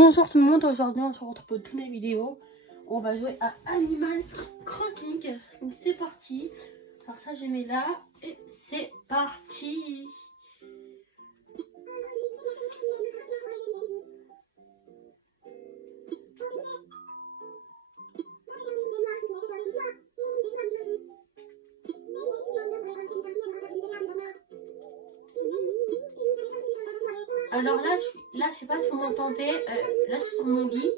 Bonjour tout le monde, aujourd'hui on se retrouve pour toutes les vidéos. On va jouer à Animal Crossing. Donc c'est parti. Alors ça je mets là et c'est parti. Alors là, je sais pas si vous m'entendez. Là je suis sur mon lit.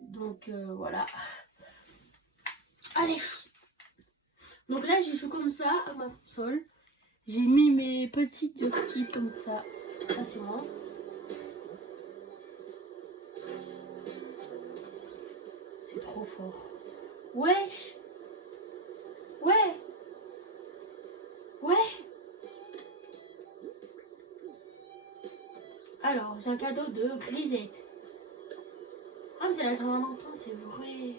Donc voilà. Allez. Donc là je joue comme ça à ma console. J'ai mis mes petits joysticks comme ça. Ça c'est moi. C'est trop fort. Wesh. Ouais. Ouais. Alors, j'ai un cadeau de Grisette. Ah, mais c'est la Saint-Valentin, c'est vrai.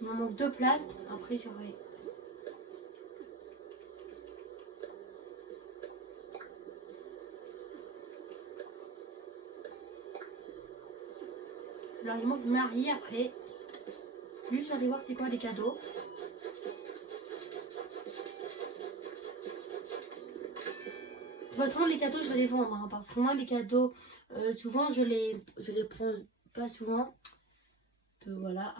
Il me manque 2 places. Après, j'aurai... Alors, il manque Marie après. Juste aller voir c'est quoi les cadeaux. De toute façon, les cadeaux, je vais les vendre. Hein, parce que moi, les cadeaux, souvent, je les prends pas souvent. Voilà.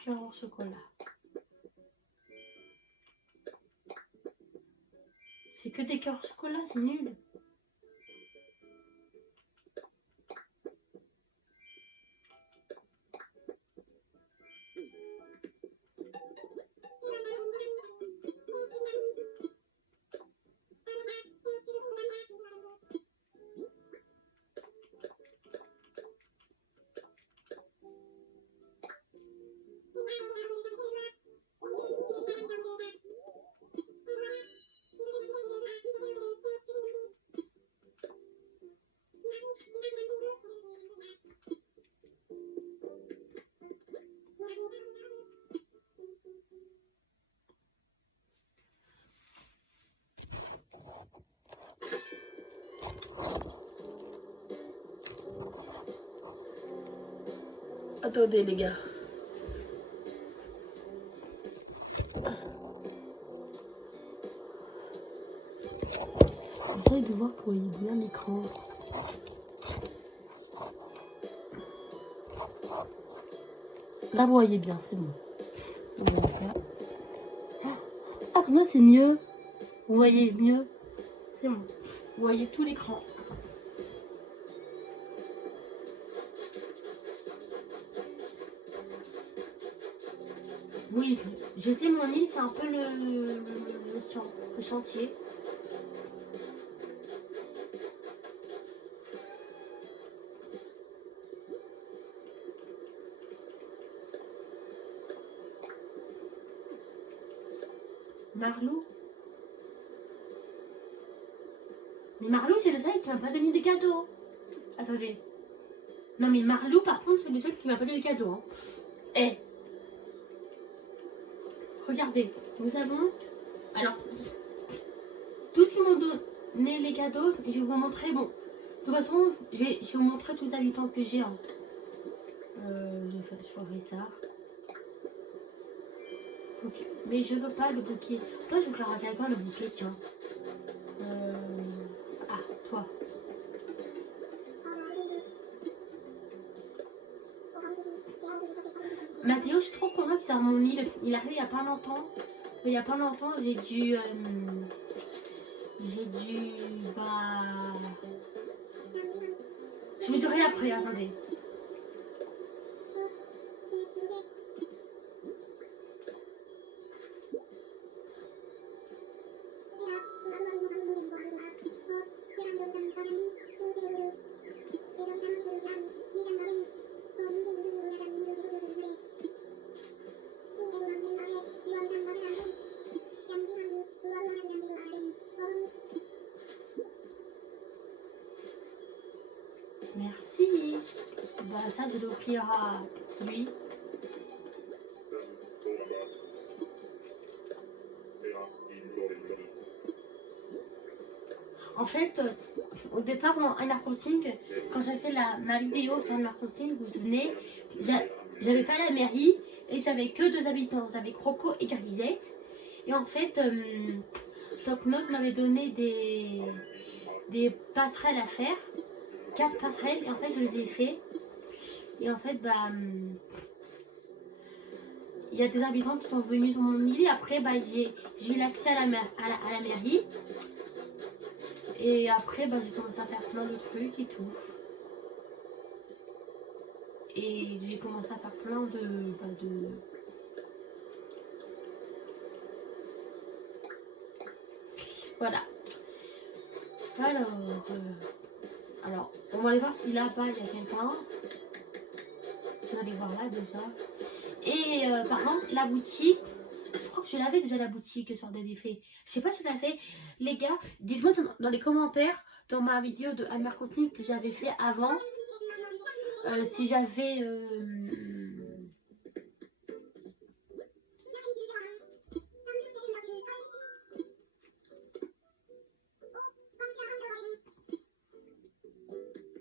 Cœur au chocolat. C'est que des cœurs au chocolat, c'est nul. Attendez les gars. J'essaie de voir pour y bien l'écran. Là vous voyez bien, c'est bon. On va faire. Ah comme ça c'est mieux. Vous voyez mieux. C'est bon. Vous voyez tout l'écran. Oui, je sais mon île, c'est un peu le chantier. Marlou. Mais Marlou, c'est le seul qui m'a pas donné des cadeaux. Attendez. Non mais Marlou, par contre, c'est le seul qui m'a pas donné de cadeaux. Hein. Eh. Regardez, nous avons... Alors, tous ceux qui m'ont donné les cadeaux, je vais vous montrer. Bon, de toute façon, je vais vous montrer tous les habitants que j'ai. Hein. Je ferai ça. Okay. Mais je veux pas le bouquet. Toi, je veux faire avec toi le bouquet, tiens. Ah, toi. Mathéo, je suis trop contente sur mon île. Il est arrivé il y a pas longtemps. Il y a pas longtemps, j'ai dû... Bah... Je vous dirai après, attendez. ça, je dois offrir à lui. En fait, au départ, dans Animal Crossing, quand j'ai fait ma vidéo sur Animal Crossing, vous vous souvenez, j'avais pas la mairie et j'avais que 2 habitants. J'avais Croco et Grisette. Et en fait, Top Note m'avait donné des passerelles à faire. 4 passerelles, et en fait, je les ai fait. Et en fait, bah, il y a des habitants qui sont venus sur mon île. Et après, bah, j'ai eu l'accès à la mairie. Et après, bah, j'ai commencé à faire plein de trucs et tout. Et j'ai commencé à faire plein de... Voilà. Alors, on va aller voir si là-bas, il y a quelqu'un. Je vais aller voir là, déjà. Et par contre, la boutique... Je crois que je l'avais déjà, la boutique sur des défaits. Je sais pas si je l'avais. Les gars, dites-moi dans les commentaires, dans ma vidéo de Animal Crossing que j'avais fait avant, si j'avais...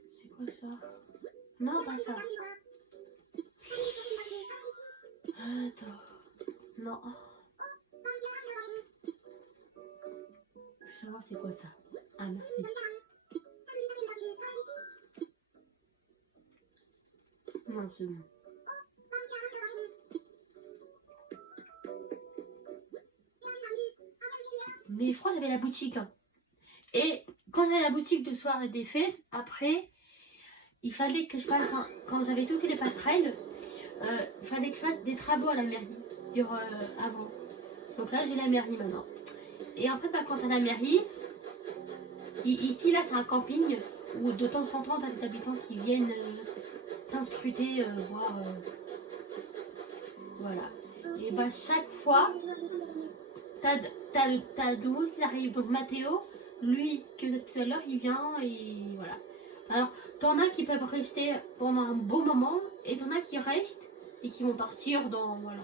C'est quoi ça? Non, pas ça. Attends. Non. Je veux savoir c'est quoi ça. Ah, merci. Non, c'est bon. Mais je crois que j'avais la boutique. Hein. Et quand j'avais la boutique de soir et des faits, après, il fallait que je fasse, quand j'avais tout fait les passerelles, il fallait que je fasse des travaux à la mairie, avant. Donc là, j'ai la mairie maintenant. Et en fait, bah, quand t'as la mairie, ici, là, c'est un camping où de temps en temps, t'as des habitants qui viennent s'inscruter, voir. Voilà. Et bah, chaque fois, t'as de monde qui arrive. Donc Mathéo, lui, que vous avez tout à l'heure, il vient et voilà. Alors, t'en as qui peuvent rester pendant un bon moment et t'en as qui restent et qui vont partir dans... Voilà.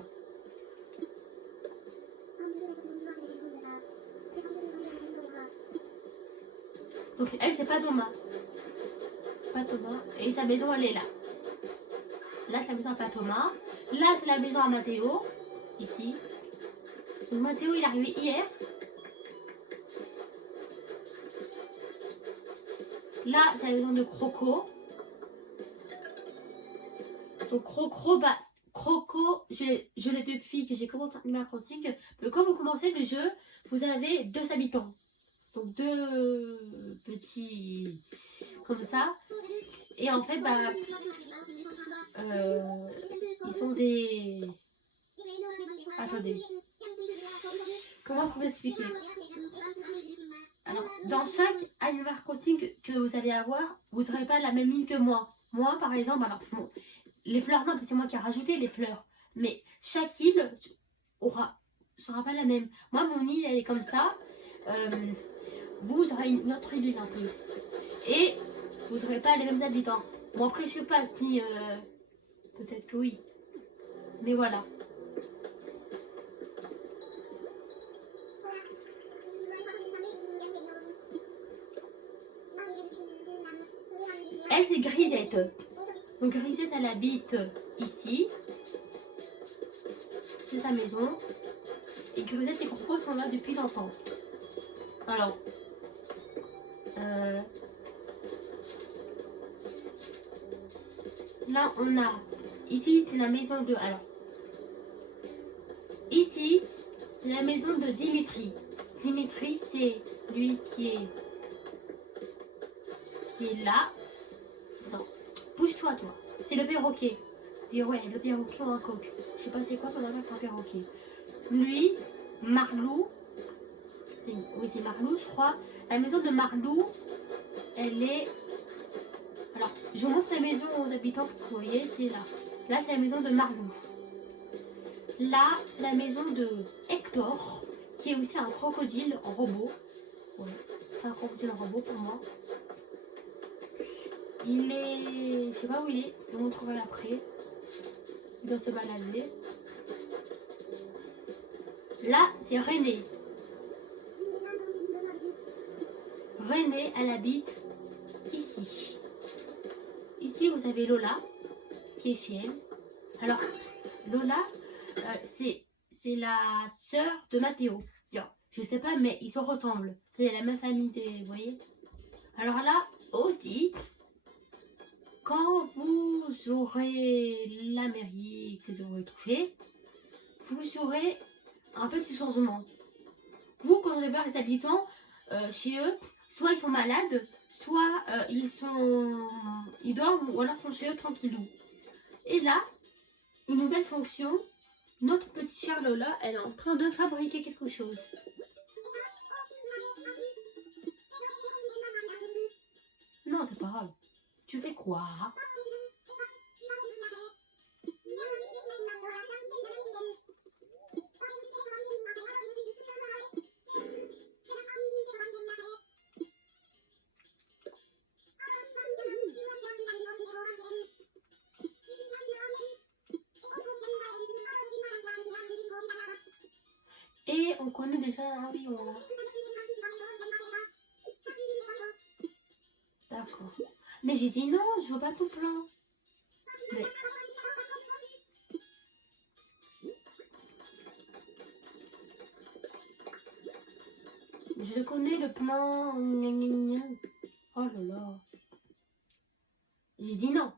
Donc elle, c'est pas Thomas. Pas Thomas. Et sa maison, elle est là. Là, c'est la maison à pas Thomas. Là, c'est la maison à Mathéo. Ici. Donc Mathéo, il est arrivé hier. Là, c'est la maison de Croco. Donc Croco, je l'ai depuis que j'ai commencé Animal Crossing. Mais quand vous commencez le jeu, vous avez 2 habitants. Donc 2 petits comme ça. Et en fait, bah, ils sont des... Attendez. Comment vous expliquer? Alors, dans chaque Animal Crossing que vous allez avoir, vous n'aurez pas la même ligne que moi. Moi, par exemple, alors, bon, les fleurs, non, c'est moi qui ai rajouté les fleurs. Mais chaque île sera pas la même. Moi, mon île, elle est comme ça. Vous aurez une autre île un peu. Et vous n'aurez pas les mêmes habitants. Bon, après, je sais pas si... peut-être que oui. Mais voilà. Elle, c'est Grisette. Donc Grisette, elle habite ici. C'est sa maison. Et Grisette et Croco sont là depuis longtemps. Alors, là, on a... Ici, c'est la maison de... Alors, ici, c'est la maison de Dimitri. Dimitri, c'est lui qui est là. Non, bouge-toi, toi. C'est le perroquet. Dis ouais, le perroquet ou un coq. Je sais pas c'est quoi, son avis, c'est un perroquet. Lui, Marlou. Oui, c'est Marlou, je crois. La maison de Marlou, elle est... Alors, je vous montre la maison aux habitants, vous voyez, c'est là. Là, c'est la maison de Marlou. Là, c'est la maison de Hector, qui est aussi un crocodile en robot. Ouais, c'est un crocodile en robot pour moi. Il est... Je sais pas où il est. Je vous montrerai après. Il doit se balader. Là, c'est René. René, elle habite ici. Ici, vous avez Lola, qui est chez elle. Alors, Lola, c'est la sœur de Mathéo. Je sais pas, mais ils se ressemblent. C'est la même famille, vous voyez. Alors là, aussi, quand vous aurez la mairie, que vous aurez tout fait, vous aurez un petit changement. Vous, quand vous allez voir les habitants, chez eux, soit ils sont malades, soit ils dorment, ou alors sont chez eux tranquillou. Et là, une nouvelle fonction, notre petite chère Lola, elle est en train de fabriquer quelque chose. Non, c'est pas grave. Tu fais quoi? Et on connaît déjà un rayon là. D'accord. Mais j'ai dit non, je veux pas tout plein. Mais... je le connais le plan. Oh là là. J'ai dit non.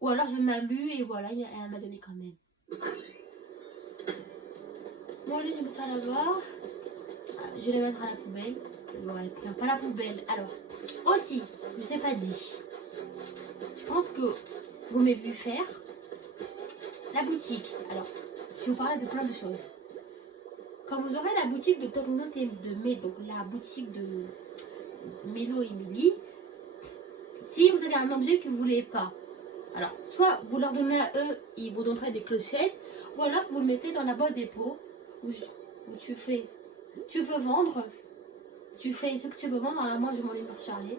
Ou alors je m'ai lu et voilà, elle m'a donné quand même. Bon allez, je mets ça là-bas. Je vais les mettre à la poubelle. Ouais, pas la poubelle. Alors, aussi, je sais pas dit. Je pense que vous m'avez vu faire la boutique. Alors, je vais vous parler de plein de choses. Quand vous aurez la boutique de Toknote et de May, donc la boutique de Mélo et Émilie, si vous avez un objet que vous voulez pas, alors soit vous leur donnez à eux, ils vous donneraient des clochettes, ou alors vous le mettez dans la boîte dépôt où tu veux vendre, tu fais ce que tu veux vendre. Alors moi je m'en ai chargé.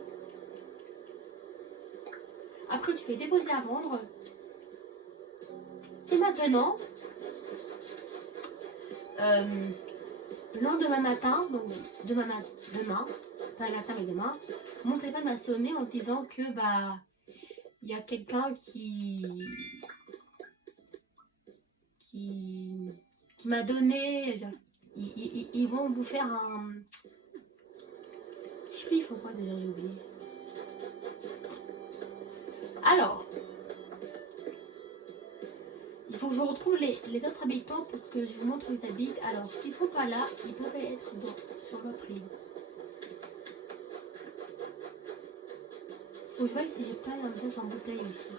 Après tu fais déposer à vendre. Et maintenant, le lendemain matin, donc demain, pas le matin mais demain, mon téléphone m'a sonné en disant que bah il y a quelqu'un qui m'a donné, ils vont vous faire un, je sais plus il faut quoi déjà, j'ai oublié. Alors il faut que je retrouve les autres habitants pour que je vous montre où ils habitent. Alors s'ils ne sont pas là, ils pourraient être sur l'autre île. Faut que je vois si j'ai pas un message en bouteille aussi.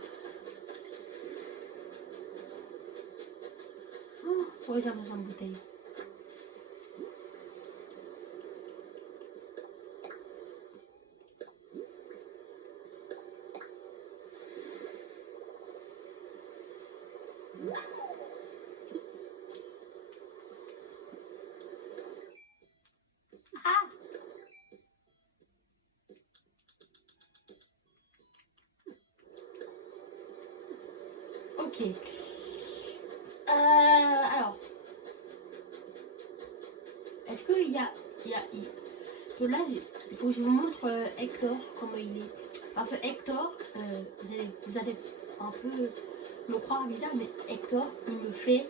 Oh, ouais, j'ai un message en bouteille. Ah! Ok. Alors, est-ce qu'il y a que là, il faut que je vous montre Hector, comment il est. Parce que Hector, vous allez un peu me croire bizarre, mais Hector, il me fait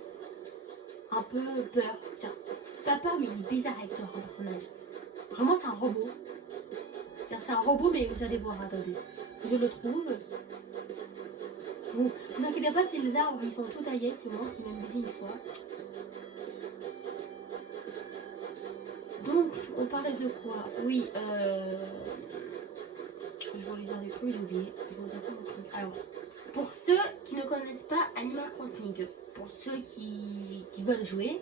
un peu peur. Tiens, pas peur, mais il est bizarre Hector, un personnage. Vraiment, c'est un robot. C'est un robot, mais vous allez voir, attendez. Je le trouve. Vous inquiétez pas si les arbres ils sont tout taillés, c'est moi qui m'en dit une fois. Donc, on parlait de quoi? Oui, je voulais dire des trucs, j'ai oublié. Alors, pour ceux qui ne connaissent pas Animal Crossing, pour ceux qui veulent jouer,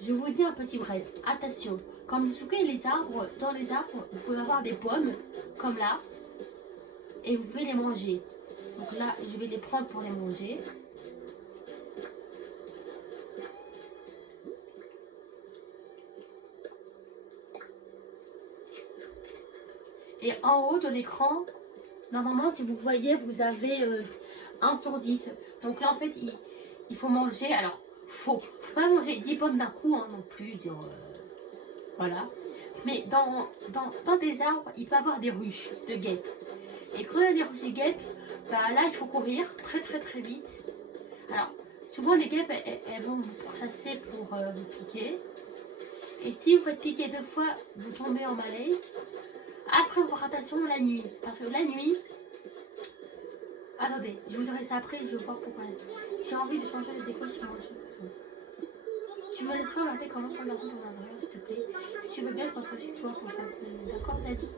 je vous dis un petit bref. Attention, quand vous souquez les arbres, dans les arbres, vous pouvez avoir des pommes, comme là, et vous pouvez les manger. Donc là, je vais les prendre pour les manger. Et en haut de l'écran, Normalement, si vous voyez, vous avez 1 sur 10. Donc là, en fait, il faut manger. Alors, faut pas manger 10 pommes d'un coup, hein, non plus. Voilà. Mais dans des arbres, il peut y avoir des ruches de guêpes. Et quand il y a des ruches de guêpes, bah là, il faut courir très très très vite. Alors, souvent les guêpes, elles vont vous pourchasser pour vous piquer. Et si vous faites piquer 2 fois, vous tombez en malaise. Après, on fera attention la nuit. Parce que la nuit... Attendez, je vous dirai ça après, je vais voir pourquoi. J'ai envie de changer les décos sur mon chien. Tu me laisseras regarder comment on la roule dans l'intérieur, s'il te plaît. Si tu veux bien, je rentrerai chez toi pour ça. D'accord, t'as dit?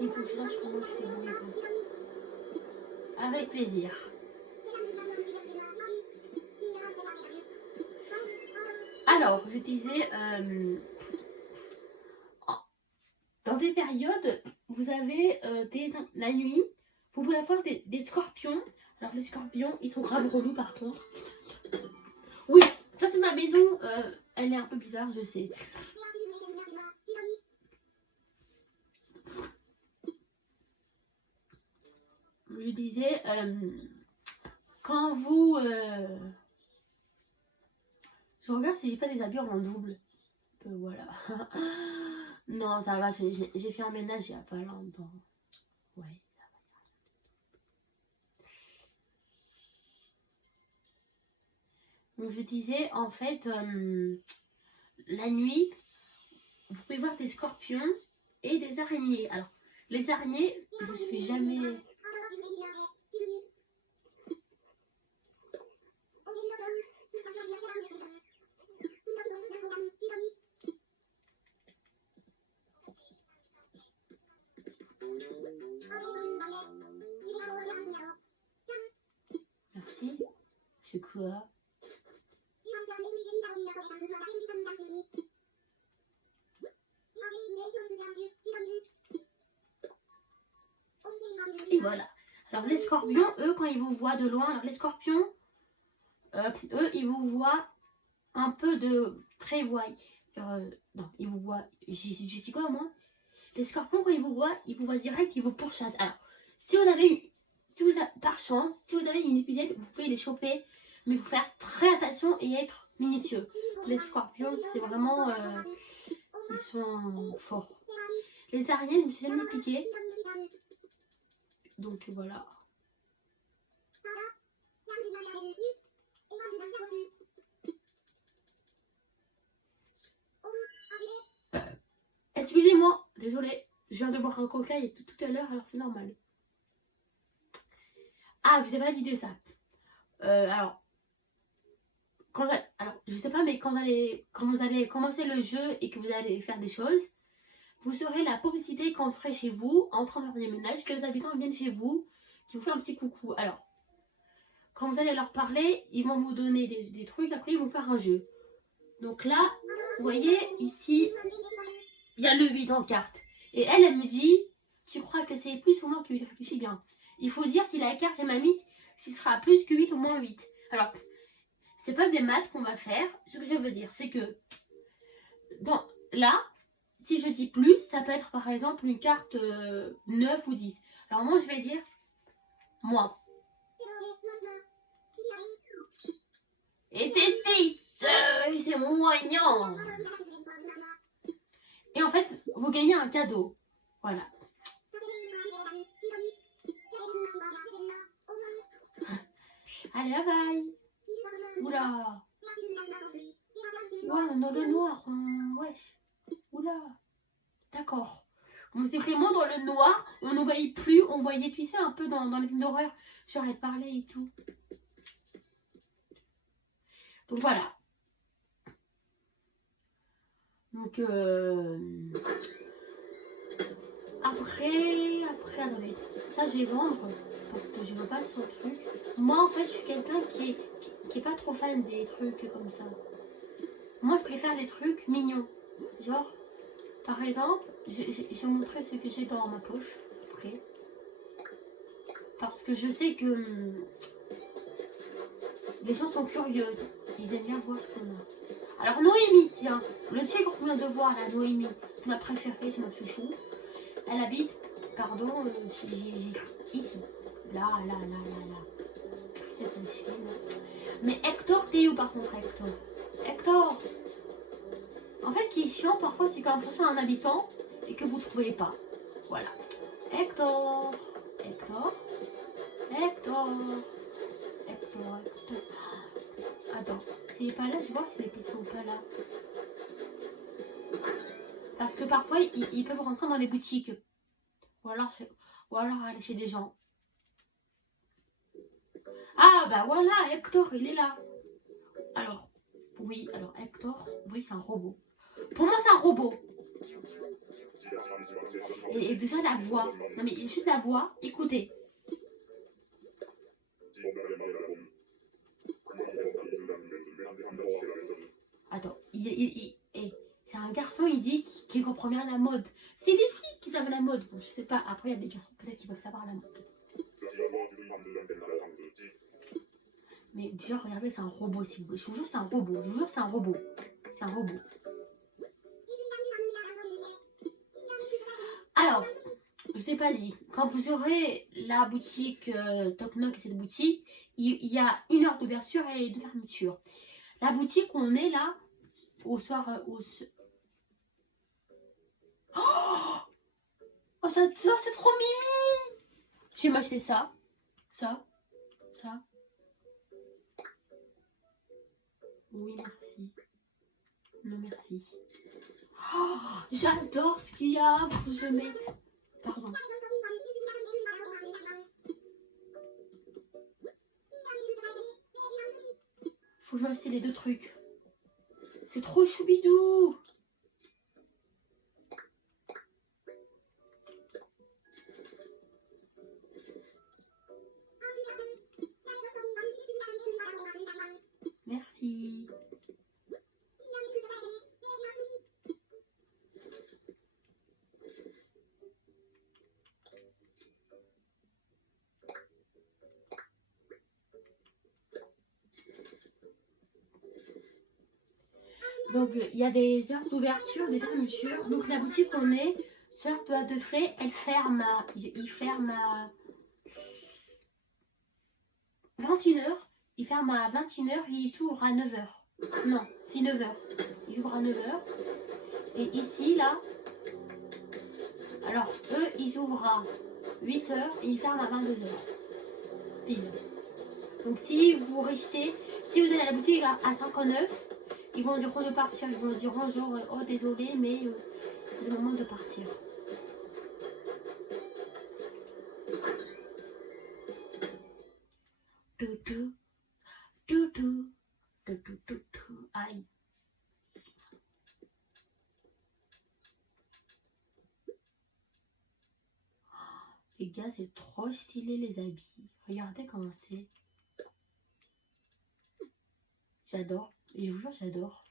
Il faut que je sache comment tu t'es brûlé. Avec plaisir. Alors, je disais, dans des périodes, vous avez la nuit, vous pouvez avoir des scorpions. Alors, les scorpions, ils sont grave relous par contre. Oui, ça c'est ma maison, elle est un peu bizarre, je sais. Je disais, quand vous... je regarde si j'ai pas des habits en double. Voilà. Non, ça va, j'ai fait un ménage il n'y a pas longtemps. Ouais. Donc je disais, en fait, la nuit, vous pouvez voir des scorpions et des araignées. Alors, les araignées, je suis jamais... Merci. C'est quoi? Et voilà. Alors les scorpions, eux, quand ils vous voient de loin, alors les scorpions, eux, ils vous voient un peu de très voix. Non, ils vous voient. Je dis quoi moi? Les scorpions, quand ils vous voient direct, ils vous pourchassent. Alors, si vous avez par chance, si vous avez une épidémie, vous pouvez les choper, mais il faut faire très attention et être minutieux. Les scorpions, c'est vraiment... ils sont forts. Les araignées, je me suis jamais piqué. Donc voilà. Excusez-moi, désolé, je viens de boire un coca tout à l'heure, alors c'est normal. Ah, je vous ai pas dit de ça. Alors, je sais pas, mais quand vous allez commencer le jeu et que vous allez faire des choses, vous aurez la publicité quand vous serez chez vous, en train de faire des ménages, que les habitants viennent chez vous, qui vous font un petit coucou. Alors, quand vous allez leur parler, ils vont vous donner des trucs, après ils vont faire un jeu. Donc là, vous voyez, ici, il y a le 8 en carte. Et elle me dit, tu crois que c'est plus ou moins que 8? Réfléchis bien. Il faut dire si la carte est ma mise, si ce sera plus que 8 ou moins 8. Alors, c'est pas des maths qu'on va faire. Ce que je veux dire, c'est que là, si je dis plus, ça peut être par exemple une carte 9 ou 10. Alors moi, je vais dire moins. Et c'est 6. C'est moyen. Et en fait, vous gagnez un cadeau. Voilà. Allez, bye bye. Oula. Ouais, on a le noir. Ouais. Oula. D'accord. On était vraiment dans le noir. On ne voyait plus. On voyait, tu sais, un peu dans les films d'horreur. J'aurais parlé et tout. Donc voilà. Donc après, attendez. Ça, je vais vendre parce que je veux pas ce truc. Moi, en fait, je suis quelqu'un qui est pas trop fan des trucs comme ça. Moi, je préfère les trucs mignons. Genre, par exemple, je vais montrer ce que j'ai dans ma poche. Après. Parce que je sais que les gens sont curieux. Ils aiment bien voir ce qu'on a. Alors, Noémie, tiens. Le tigre qu'on vient de voir, là, Noémie. C'est ma préférée, c'est ma chouchou. Elle habite pardon, ici. Là. Mais Hector, t'es où par contre, Hector? Hector! En fait, ce qui est chiant parfois, c'est quand vous cherchez un habitant et que vous ne trouvez pas. Voilà. Hector. Attends, s'il n'est pas là, je vais voir si les pistes sont pas là. Parce que parfois, ils peuvent rentrer dans les boutiques. Ou alors aller chez des gens. Ah, bah voilà, Hector, il est là. Alors Hector, oui, c'est un robot. Pour moi, c'est un robot. Et déjà, la voix. Non, mais juste la voix, écoutez. Attends, c'est un garçon, il dit qu'il comprend bien la mode. C'est les filles qui savent la mode. Bon, je sais pas, après il y a des garçons peut-être qui peuvent savoir la mode. Mais déjà, regardez, c'est un robot, si vous voulez. Je vous jure, c'est un robot. C'est un robot. Alors, je sais pas dit, quand vous aurez la boutique Toc Noc et cette boutique, il y a 1 heure d'ouverture et de fermeture. La boutique, on est là au soir. Oh, j'adore, c'est trop mimi! Je vais m'acheter ça. Oui, merci. Non, merci. Oh, j'adore ce qu'il y a. Faut que je mette. Pardon. Faut que je mette les 2 trucs. C'est trop choubidou. Merci. Donc, il y a des heures d'ouverture, des fermetures. Donc, la boutique où on est, Sœur Doigt de Fée, il ferme à 21h. Il ferme à 21h et il s'ouvre à 9h. Non, c'est 9h. Il ouvre à 9h. Et ici, là, alors, eux, ils ouvrent à 8h et ils ferment à 22h. Pile. Donc, si vous restez, si vous allez à la boutique à 59, ils vont dire de partir. Ils vont dire bonjour, oh désolé, mais c'est le moment de partir. Aïe. Les gars, c'est trop stylé les habits. Regardez comment c'est. J'adore. Je vous jure, j'adore.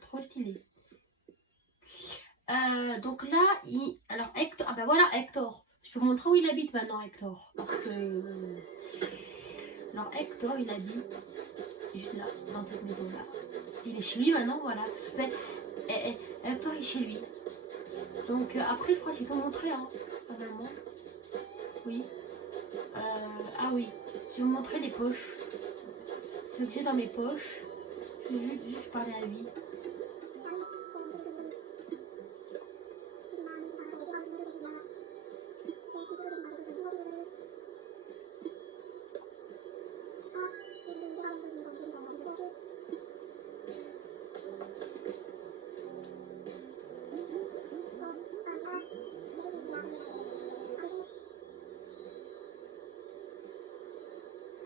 Trop stylé. Donc là, alors Hector. Ah bah voilà Hector. Je peux vous montrer où il habite maintenant, Hector. Parce que... Alors Hector, il habite juste là, dans cette maison-là. Il est chez lui maintenant, voilà. Mais, Hector est chez lui. Donc après, je crois que j'ai tout montré, hein, normalement. Oui. Ah oui, je vais vous montrer les poches. Ce que j'ai dans mes poches. Je vais juste parler à lui.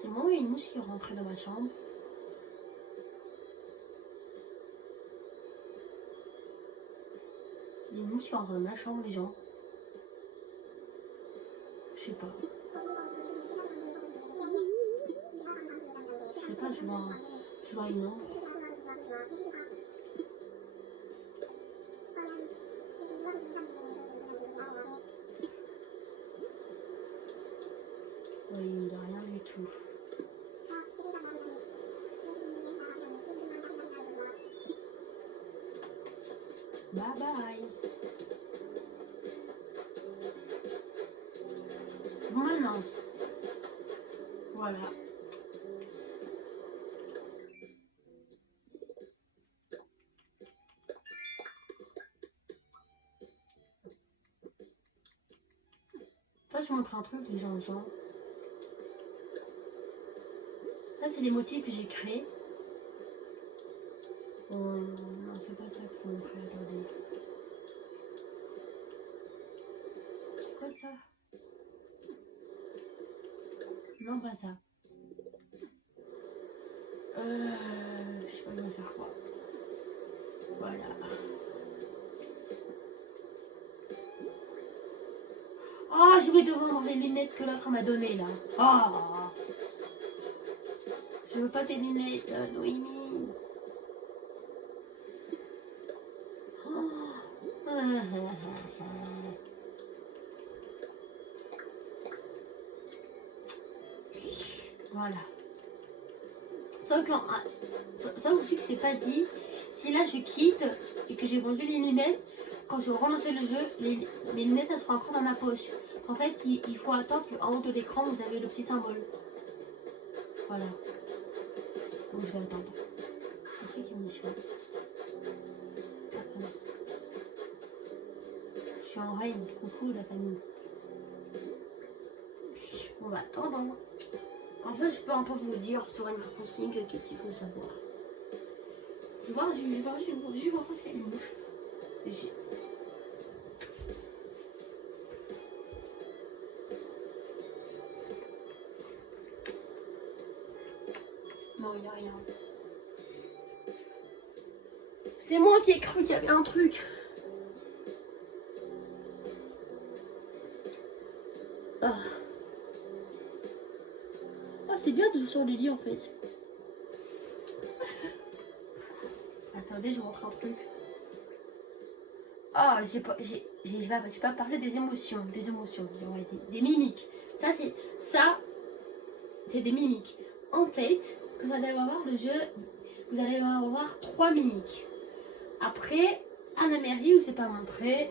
C'est moi ou il y a une mouche qui est rentrée dans ma chambre? Il y a une mouche qui est rentrée dans ma chambre, les gens. Je sais pas. Je sais pas, je vois une ombre. Oui, il n'y a rien du tout. Bye bye. Maintenant, voilà. Toi, je montre un truc, les gens. Ça, c'est des motifs que j'ai créés. Non, c'est pas ça que je peux montrer, attendez. C'est quoi ça? Non, pas ça. Je sais pas bien faire quoi. Voilà. Oh, j'ai oublié de vendre les lunettes que l'autre m'a données là. Oh, je veux pas tes lunettes, Noémie. Oh. Voilà. Ça aussi que je n'ai pas dit, si là je quitte et que j'ai vendu les lunettes, quand je vais relancer le jeu, les lunettes elles seront encore dans ma poche. En fait, il faut attendre qu'en haut de l'écran vous avez le petit symbole. Voilà. Donc je vais attendre. Qui est monsieur? Personne. Je suis en reine. Coucou la famille. On va attendre. Comme ça, je peux un peu vous dire sur un crossing qu'est-ce qu'il faut savoir. Je vais voir si elle est mouche. Non, il n'y a rien. C'est moi qui ai cru qu'il y avait un truc. Ah. C'est bien de sur le lit en fait. Attendez, je montre un truc. Ah, j'ai pas parlé des émotions, des mimiques. Ça c'est des mimiques. En fait, quand vous allez avoir le jeu, vous allez avoir 3 mimiques. Après, à la mairie où c'est pas montré,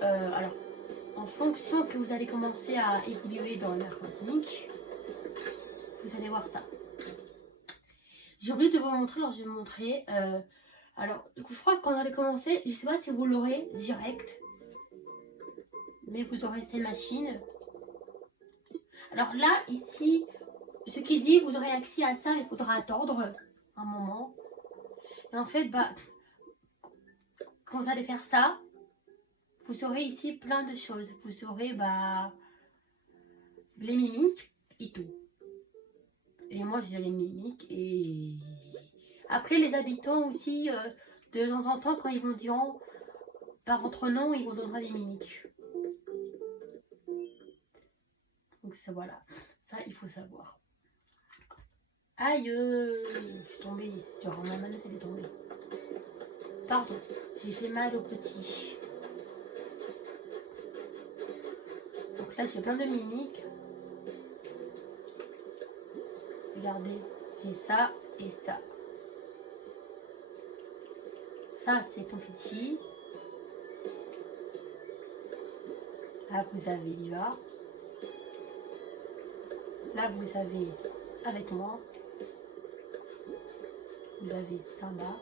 alors en fonction que vous allez commencer à évoluer dans la cosmique, vous allez voir ça. J'ai oublié de vous montrer, alors je vais vous montrer. Alors, du coup, je crois que quand on allait commencer, je sais pas si vous l'aurez direct, mais vous aurez ces machines. Alors là, ici, ce qui dit, vous aurez accès à ça, il faudra attendre un moment. Et en fait, bah, quand vous allez faire ça, vous aurez ici plein de choses. Vous aurez, bah, les mimiques et tout. Et moi, j'ai les mimiques et... Après, les habitants aussi, de temps en temps, quand ils vont dire par votre nom, ils vous donneront des mimiques. Donc ça, voilà. Ça, il faut savoir. Aïe, je suis tombée. Genre, ma manette, elle est tombée. Pardon, j'ai fait mal au petit. Donc là, j'ai plein de mimiques. Regardez, j'ai ça et ça. Ça, c'est confetti. Là, vous avez Liva. Là, vous avez avec moi. Vous avez Samba.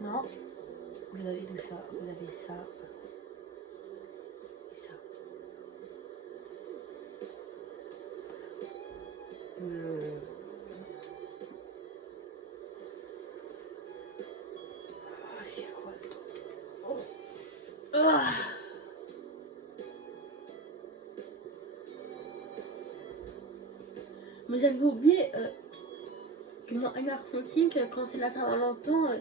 Non, vous avez tout ça. Vous avez ça. Et ça. Mais j'avais oublié que dans Animal Crossing, quand c'est la Saint-Valentin,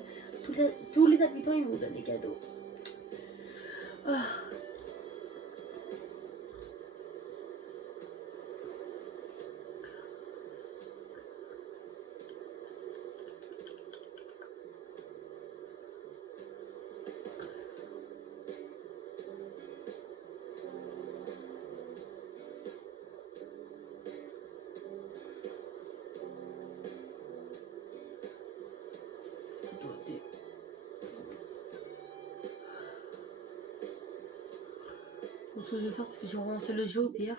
tous les habitants ils vous donnent des cadeaux. Ah. Donc, ce que je vais faire, c'est que je vais relancer le jeu au pire.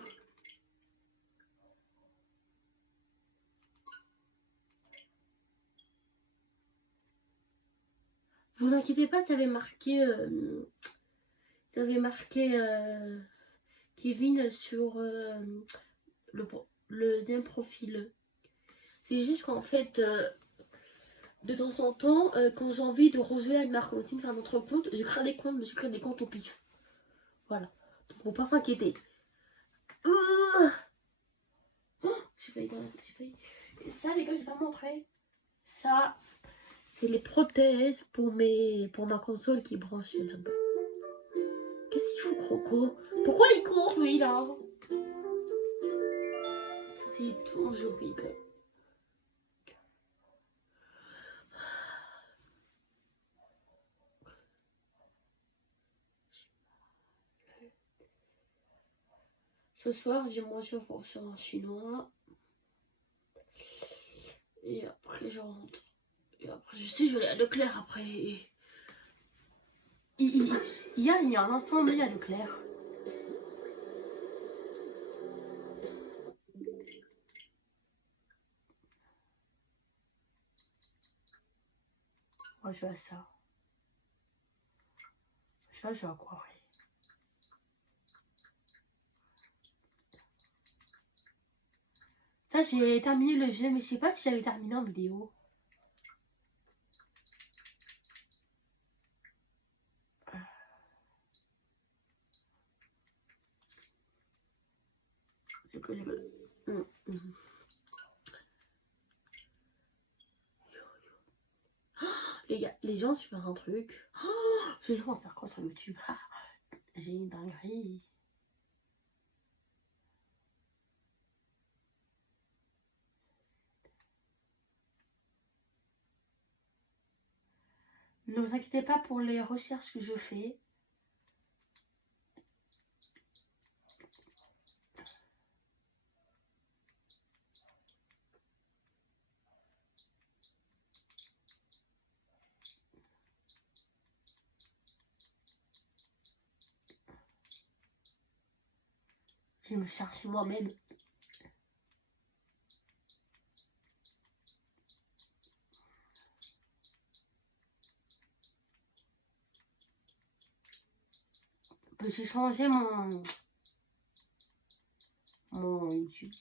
Vous inquiétez pas, ça avait marqué Kevin sur le lien profil. C'est juste qu'en fait, de temps en temps, quand j'ai envie de rejouer Animal Crossing sur un autre compte, je crée des comptes, mais je crée des comptes au pif. Voilà. Donc, faut pas s'inquiéter. Oh, j'ai failli. Et ça, les gars, je vais pas montrer. Ça, c'est les prothèses pour ma console qui est branchée là-bas. Qu'est-ce qu'il fout, Croco? Pourquoi il court, lui, là? C'est toujours rigolo. Ce soir, j'ai mangé un restaurant chinois. Et après, je rentre. Et après, je sais, je vais aller à Leclerc après. Il y a un instant, mais il y a Leclerc. Moi, je vais à ça. Je sais pas, je vais à quoi, oui. Ça, j'ai terminé le jeu, mais je sais pas si j'avais terminé en vidéo. C'est que je veux. Les gars, les gens, je vais faire un truc. Je vais faire quoi sur YouTube? J'ai une dinguerie. Ne vous inquiétez pas pour les recherches que je fais. Je vais me chercher moi-même. J'ai changé mon YouTube.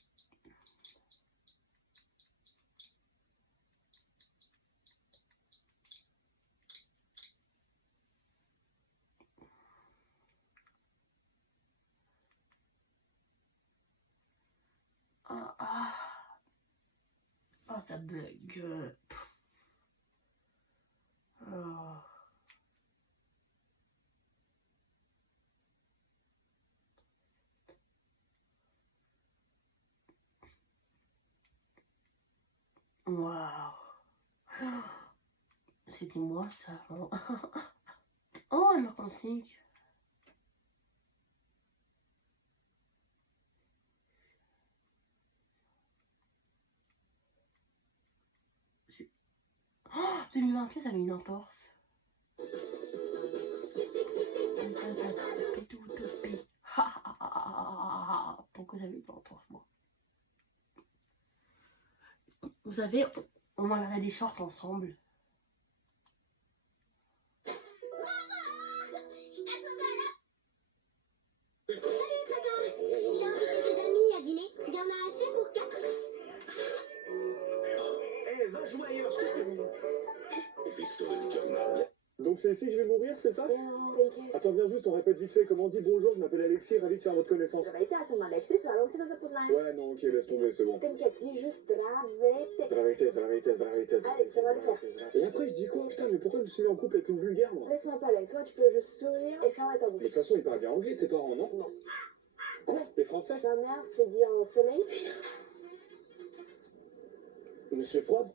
Ah, ça bug. Waouh. C'était moi ça. Oh, elle m'a conseillé. Oh, 2024, ça avait une entorse. Pourquoi j'avais une entorse, moi? Vous savez, on va regarder des shorts ensemble. Donc c'est ici que je vais mourir, c'est ça? Attends, viens juste, on répète vite fait. Comment on dit bonjour, je m'appelle Alexis, ravi de faire votre connaissance. Здравейте, аз съм Алексис, радвам се да запознаем. Ouais, non, ok, laisse tomber, c'est bon. T'inquiète, dis juste здравейте. Здравейте. Allez, ça va le faire. Et après, je dis quoi? Putain, mais pourquoi je me suis mis en couple avec une vulgaire, moi? Laisse-moi parler, toi tu peux juste sourire et fermer ta Mais de bouche. toute façon, ils parlent bien anglais, tes parents, non? Non. Quoi? Les Français? Ta mère, c'est dire soleil. Monsieur Froide?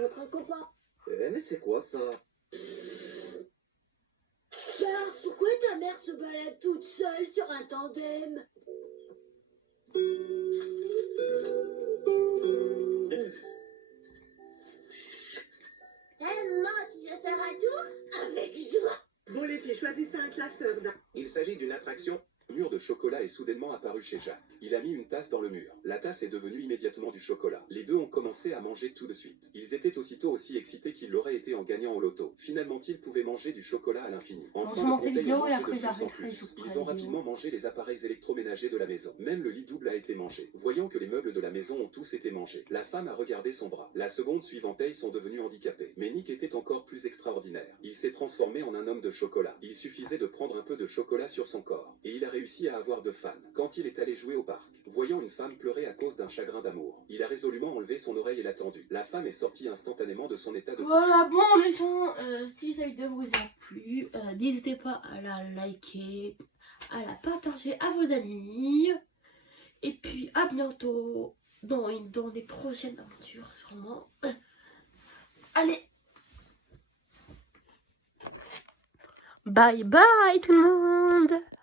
Notre copain. Mais c'est quoi ça? Charles, pourquoi ta mère se balade toute seule sur un tandem? Vraiment, tu veux faire un tour? Avec joie. Bon les filles, choisissez un classeur. Il s'agit d'une attraction. Un mur de chocolat est soudainement apparu chez Jacques. Il a mis une tasse dans le mur. La tasse est devenue immédiatement du chocolat. Les deux ont commencé à manger tout de suite. Ils étaient aussitôt aussi excités qu'ils l'auraient été en gagnant au loto. Finalement, ils pouvaient manger du chocolat à l'infini. Bon, je Enfin, monte le cette conseil a vidéo et mangé après de plus en j'arrêterai, je plus. vous ferai Ils la ont vidéo. rapidement mangé les appareils électroménagers de la maison. Même le lit double a été mangé. Voyant que les meubles de la maison ont tous été mangés, la femme a regardé son bras. La seconde suivante, ils sont devenus handicapés. Mais Nick était encore plus extraordinaire. Il s'est transformé en un homme de chocolat. Il suffisait de prendre un peu de chocolat sur son corps. Et il a réussi à avoir de fans. Quand il est allé jouer au parc, voyant une femme pleurer à cause d'un chagrin d'amour, il a résolument enlevé son oreille et l'a tendue. La femme est sortie instantanément de son état de Voilà, bon les gens, si cette vidéo vous a plu, n'hésitez pas à la liker, à la partager à vos amis. Et puis à bientôt dans les prochaines aventures sûrement. Allez, bye bye tout le monde.